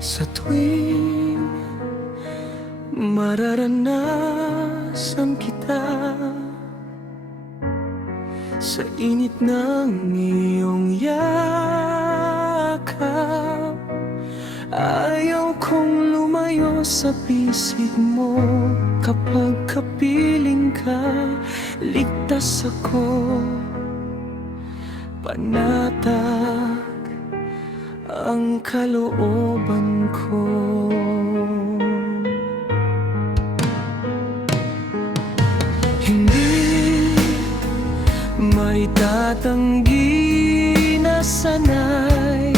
Sa tuwing mararanasan kita, sa init ng iyong yakap, ayaw kong lumayo sa pisig mo. Kapag kapiling ka, ligtas ako, panatag ang kalooban ko. Hindi maitatanggi na sanay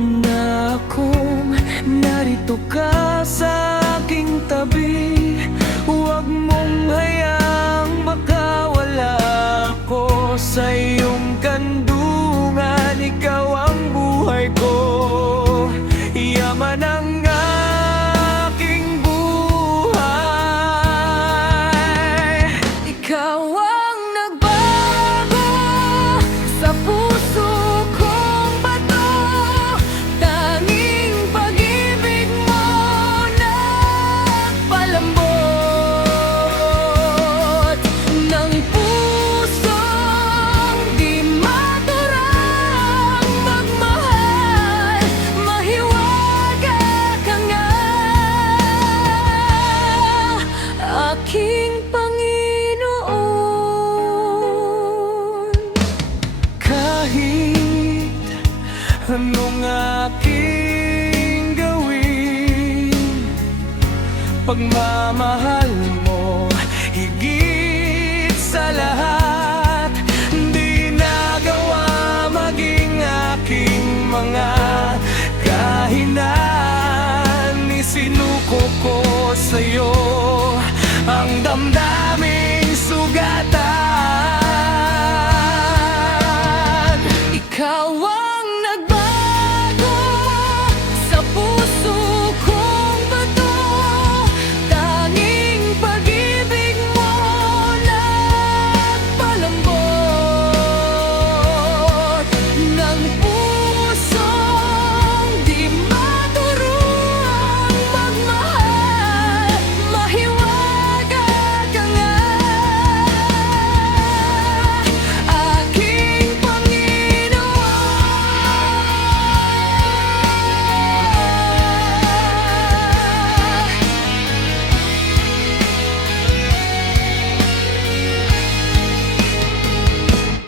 na akong narito ka sa aking tabi. Huwag mong hayaang makawala ako sa iyong kandungan. Ikaw ang buhay ko, yaman ang aking buhay. Ikaw ang nagbago sa puso kong bato. Tanging pag-ibig mo nagpalambot ng pusong di maturang magmahal. Mahiwaga ka nga, aking Panginoon. Kahit anong aking gawin, pagmamahal mo higit sa lahat. Di nagawa maging aking mga kahinaan. Isinuko ko sa'yo ang damdaming sugatan. Ikaw ang nagbago sa puso kong bato. Tanging pag-ibig mo nagpalambot ng pusong di maturuang magmahal. Mahiwaga ka nga, aking Panginoon.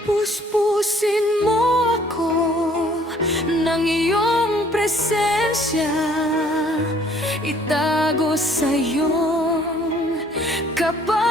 Puspusin mo ako ng iyong presensya, itago sa iyong kapal.